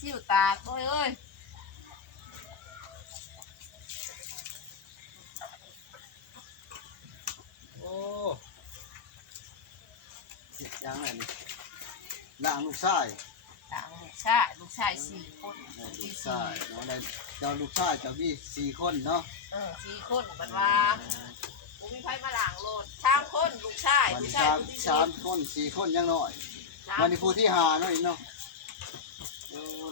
ซิวตากโอ้ยเอ้ยโอ้ยังไงนี่ล่างลูกชาย ต่างลูกชาย4 คนลูกชายเนาะได้เจ้าลูกชายเจ้าพี่4 คนเนาะ4 คนบัดว่ากูมีไผมาล้างรถ3 คนลูกชาย วัน ลูก นี้ ชาย 3 คน4 คนยังน้อยวันนี้ผู้ที่หาเนาะอีกเนาะ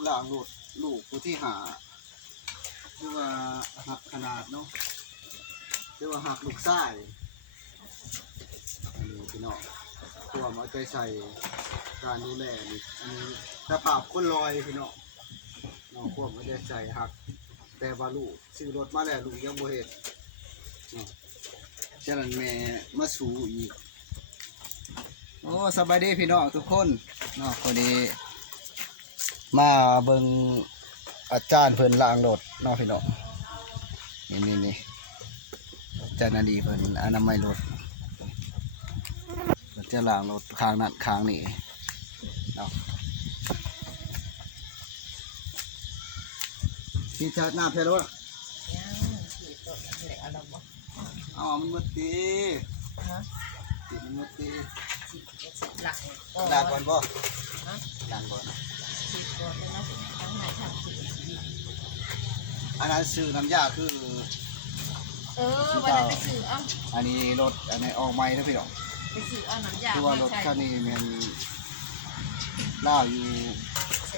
ล่างลูกผู้ที่หาคือว่าหักขนาดเนาะคือว่าหักลูกชายอันนี้พี่น้องตัวมาใจใส่การดูแลนี่อันนี้ถ้าปราบคนลอยพี่น้องน้องพวกไม่ได้ใส่หักแต่ว่าลูกซื้อรถมาแล้วลูกยังบ่เห็นฉะนั้นแม่มาสู่อีกโอ้สบายดีพี่น้องทุกคนเนาะพอดีมาเบิ่งอาจารย์เพิ่นล้างรถเนาะพี่น้องนี่อาจารย์นาดีเพิ่นอนามัยรถจะล้างรถค้างนั่นค้างนี่เนาะที่ชาร์จน้ำใช่รถอ๋อมันมืดตีติดมันมืดตีหลังก่อนบ่หลังก่อนอันนั้นซื้อน้ำยาคือวันนั้นไปซื้ออันนี้รถอันนี้ออกใหม่นะพี่น้องไปซื้อน้ำยาคือว่ารถคันนี้มันล่าอยู่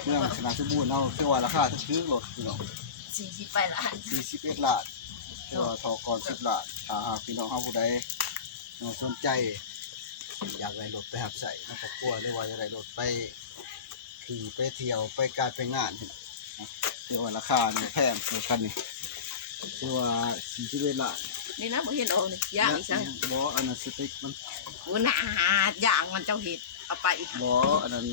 เมืองสนามสมบูรณ์เราคือว่าราคาถูกรถพี่น้อง40 ไปล้าน41 ล้านคือว่าทอก่อน10 ล้านถ้าหากพี่น้องเฮาผู้ใดสนใจอยากได้รถไปหับใส่ในครอบครัวหรือว่าอยากได้รถไปขี่ไปเที่ยวไปการไปงานคือว่าราคาเนี่ยแพงรถคันนี้คือว่า41 ล้านนี่นะบ่เห็นออกนี่ย่างอีสังบ่อันนั้นสติ๊กมันน่าย่างมันเจ้าเห็ดเอาไปบ่อันนั้น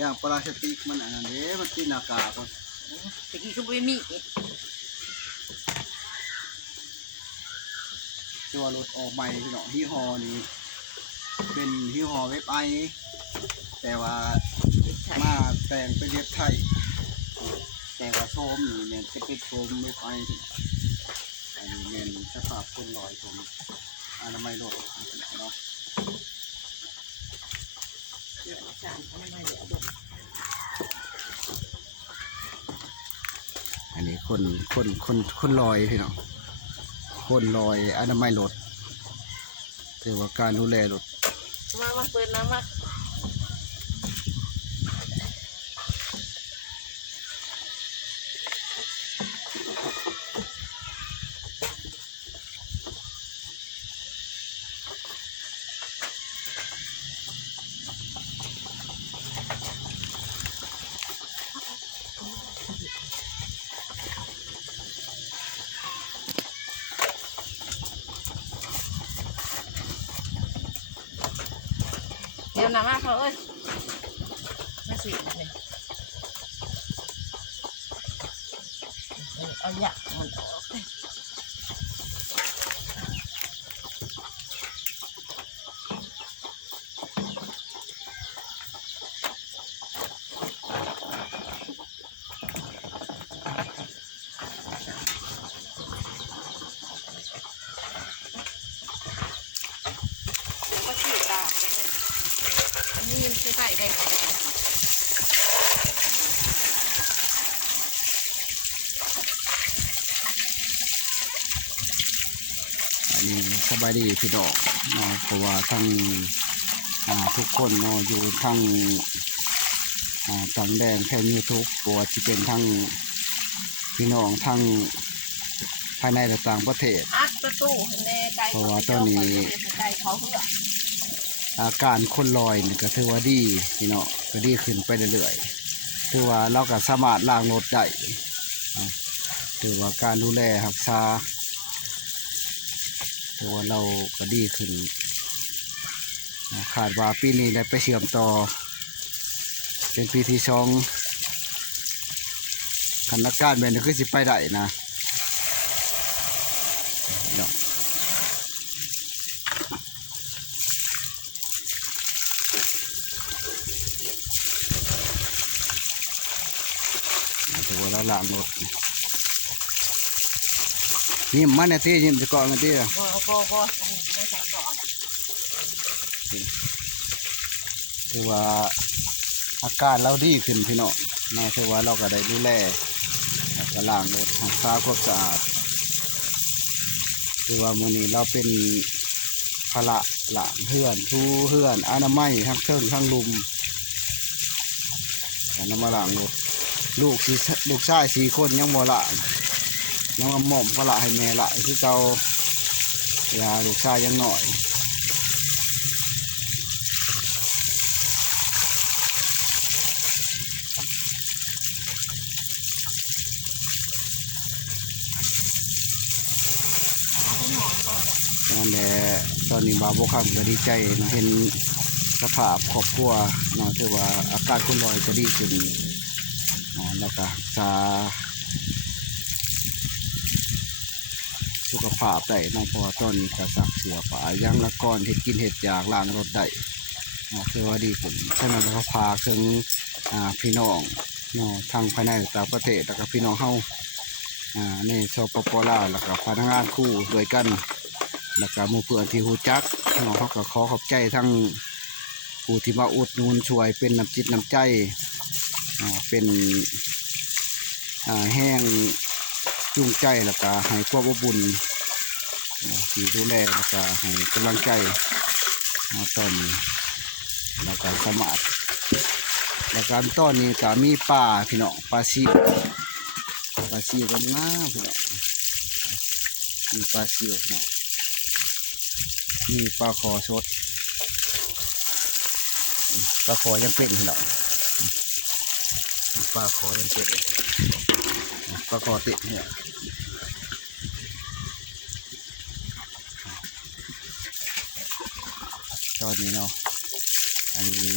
ย่างปลาสติ๊กมันอันนั้นเด้มันตีนากาก่อนตะกี้คือบ่มีตัวรถออกใหม่พี่น้องยี่ห้อนี้เป็นยี่ห้อเว็บไอแต่ว่ามาแต่งเป็นเว็บไทยแต่ว่าโชมนี่เนี่ยจะเป็นโชมเว็บไออันนี้เป็นสภาพคนลอยผมอนามัยรถเนาะอันนี้คนลอยพี่น้องคนลอยอนามัยรถถือว่าการดูแลรถมาเปิดน้ำมาเดี๋ยวน้ำมาเขาเอ้ยมาสิเนี่ยเอาหยักมันออกนี่จะใส่ได้อันนี้สบายดีพี่น้องเนาะเพราะว่าทั้งทุกคนเนาะอยู่ทั้งต่างแดนแค่ยูทูบตัวที่เป็นทั้งพี่น้องทั้งภายในและต่างประเทศเพราะว่าตอนนี้อาการคนลอยนี่ก็ถือว่าดีพี่น้องก็ดีขึ้นไปเรื่อยๆถือว่าเราก็สามารถล้างรถได้ถือว่าการดูแลรักษาถือว่าเราก็ดีขึ้นขาดว่าปีนี้ได้ไปเชื่อมต่อเป็นปีที่2คันอาการแบบนี้คือสิไปได้นะ ล้างรถยิ้มมันเนี่ยที่ยิ้มจะเกาะกันที่อ่ะ โบไม่ใส่ก่อน คือว่าอาการเราดีขึ้นพี่น้องเนาะคือว่าเราก็ได้ดูแลแล้วก็ล้างรถรักษาความสะอาดคือว่ามื้อนี้เราเป็นภาระล้างเฮือนทูเฮือนอนามัยทั้งเทิงทั้งลุมแล้วเรามาล้างรถลูกชาย4 คนยังบ่ล้างยังมาหม่อมภาระให้แม่ละคือเก่าเวลาลูกชายยังน้อยนั่นแหละตอนนี้บาวบกคำก็ดีใจนะเห็นสภาพครอบครัวเนาะถือว่าอาการคนลอยจะดีขึ้นเนาะแล้วก็รักษาสุขภาพได้เนาะเพราะว่าตอนนี้ก็สักเสือป่ายังละก่อนเห็ดกินเห็ดอยากล้างรถได้เนาะคือว่าดีขึ้นฉะนั้นเขาพาถึงพี่น้องเนาะทางภายในต่างประเทศแล้วก็พี่น้องเฮาในสปปลาวแล้วก็พนักงานคู่ด้วยกันแล้วก็หมู่เพื่อนที่ฮู้จักเนาะเขาก็ขอขอบใจทั้งผู้ที่มาอุดหนุนช่วยเป็นน้ำจิตน้ำใจเป็นแห้งจุงใจแล้วก็ให้ความอบอุ่นที่ดูแลแล้วก็ให้กำลังใจตอนนี้แล้วก็สมัครแล้วก็ตอนนี้ก็มีปลาพี่น้องปลาซิวกันมาพี่น้องมีปลาซิวเนาะมีปลาคอสดปลาคอยังเป็นพี่น้องปลาคอยังเป็นปลาคอติดเนี่ยตอนนี้เนาะอันนี้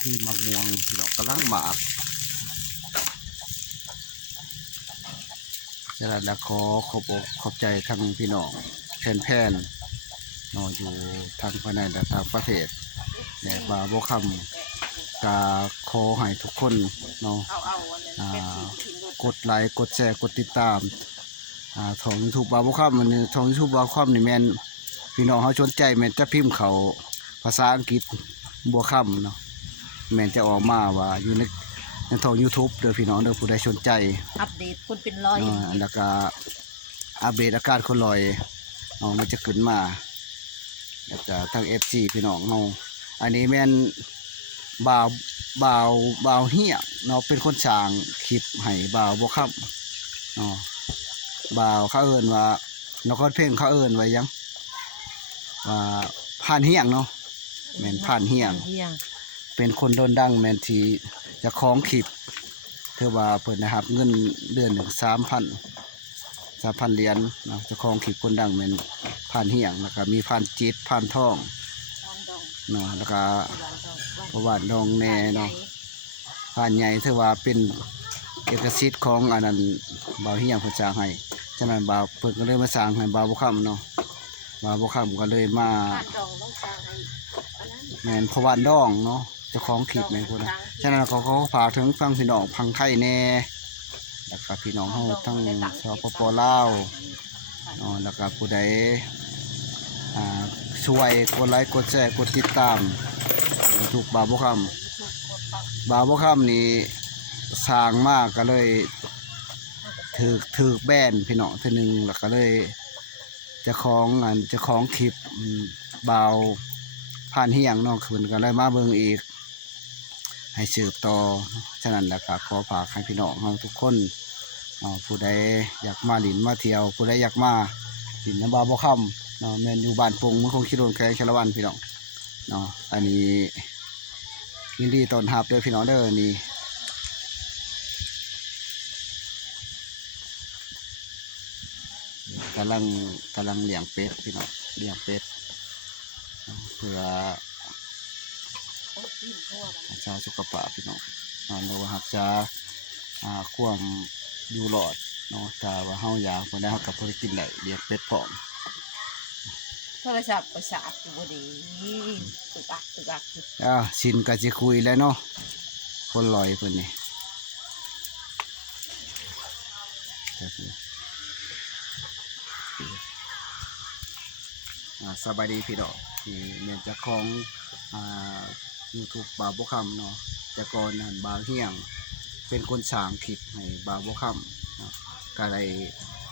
ที่มะม่วงพี่น้องกำลังหมากฉะนั้นแล้วขอบใจทางพี่น้องแพนเนาะอยู่ทางภายในและทางประเทศเนี่ยบาบ่คำกาขอให้ทุกคนเนาะกดไลค์กดแชร์กดติดตามของ YouTube บาบ่คำมันของ YouTube บาบ่คำนี่แม่นพี่น้องเขาสนใจแม่นจะพิมพ์เขาภาษาอังกฤษบัวคำเนาะแม่นจะออกมาว่าอยู่ในทาง YouTube เด้อพี่น้องเด้อผู้ใดสนใจอัปเดตคนเป็นร้อยแล้วก็อัปเดตอาการคนลอยมันจะขึ้นมาแล้วก็ทาง FC พี่น้องเนาะอันนี้แม่นบ่าวเฮียเนาะเป็นคนสร้างคลิปให้บ่าวบ่ครับเนาะบ่าวเขาเอิ้นว่านครเพ่งเขาเอิ้นไว้ยังว่าผ่านเฮียงเนาะแม่นผ่านเฮียงเป็นคนโด่งดังแม่นที่จะคล้องคลิปเพื่อว่าเพิ่นนะครับเงินเดือนหนึ่ง3,000 เหรียญเนาะจะคล้องคลิปคนดังแม่นผ่านเฮียงแล้วก็มีผ่านจิตผ่านทองเนาะแล้วก็ประวัติดองแน่เนาะผ่านใหญ่ถือว่าเป็นเอกสิทธิ์ของอันนั้นบ่าวเฮียงเพิ่นสร้างให้ฉะนั้นบ่าวเพิ่นก็เลยมาสร้างให้บ่าวบ่คำเนาะบ่าวบ่คำก็เลยมาแม่นประวัติดองเนาะเจ้าของคลิปแม่นพุ่นนะฉะนั้นเขาฝากถึงฟังพี่น้องพังไทยแน่แล้วก็พี่น้องเฮาทั้งสปปลาวเนาะแล้วก็ผู้ใดช่วยกดไลค์กดแชร์กดติดตามถูกบ่าวบ่คำนี่สร้างมากก็เลยถือแบนพี่น้องทีนึงแล้วก็เลยเจ้าของคลิปบ่าวผ่านเฮียงเนาะคืนก็เลยมาเบิ่งอีกให้สืบต่อฉะนั้นแล้วก็ขอฝากให้พี่น้องเฮาทุกคนผู้ใดอยากมาหลินมาเที่ยวผู้ใดอยากมาหลินน้ำบ่าวบ่คำเนาะแม่นอยู่บ้านปงมันคงคิดโดนแข่งชลวันพี่น้องเนาะอันนี้ยินดีต้อนรับเด้อพี่น้องเด้อนี่กำลังเลี้ยงเป็ดพี่น้องเลี้ยงเป็ดเพื่อรักษาสุขภาพพี่น้องเราหักษาความอยู่รอดเนาะถ้าว่าเฮาอยากบ่ได้เฮาก็บ่ได้กินได้เลี้ยงเป็ดพร้อมโทรศัพท์ประสาทบ่ดีตึกอักชินก็สิคุยแล้วเนาะคนลอยเพิ่นนี่ สบายดีพี่ดอกที่เรียนจากของYouTube บ่าวบ่คำเนาะแต่ก่อนนั้นบ่าวเฮียงเป็นคนสร้างคลิปให้บ่าวบ่คำเนาะก็เลย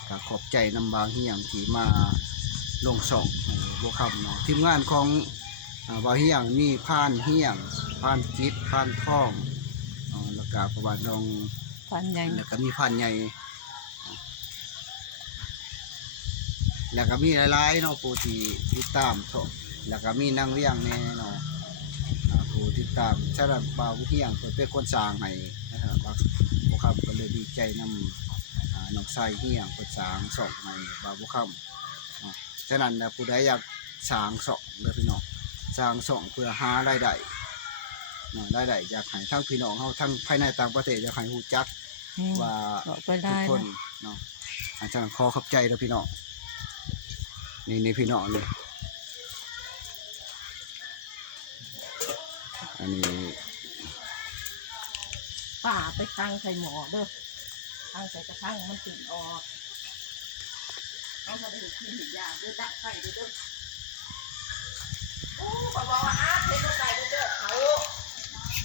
ก็ขอบใจนำบ่าวเฮียงที่มาลงช่องให้บ่คำเนาะทีมงานของบ่าวเฮียงมีผ่านเฮียงผ่านจิตผ่านท่องแล้วก็ประวัติน้อง ฟันใหญ่ แล้วก็มีผ่านใหญ่แล้วก็มีหลายๆเนาะผู้ที่ติดตามชมแล้วก็มีนางเลี้ยงแน่เนาะผู้ติดตามสำหรับบ่าวเฮียงเพิ่นเป็นคนสร้างให้นะครับบ่ครับก็เลยดีใจนำน้องชายเฮียงเพิ่นสร้างช่องให้บ่าวบ่คำฉะนั้นผู้ใดอยากสร้างช่องเด้อพี่น้องสร้างช่องเพื่อหารายได้รายได้อยากให้ทั้งพี่น้องเฮาทั้งภายในต่างประเทศอยากให้รู้จักว่าทุกคนเนาะอาจารย์ขอขอบใจเด้อพี่น้องนี่พี่น้องนี่อันนี้ ป่าไปตั้งใส่หมอเด้อตั้งใส่กระทั่งมันติดออกเอามาได้กินยาเด้อดักไฟเด้อโอ้บอกว่าอาร์ตเป็นลูกไก่เด้อเขา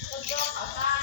ต้นเขาบ้าน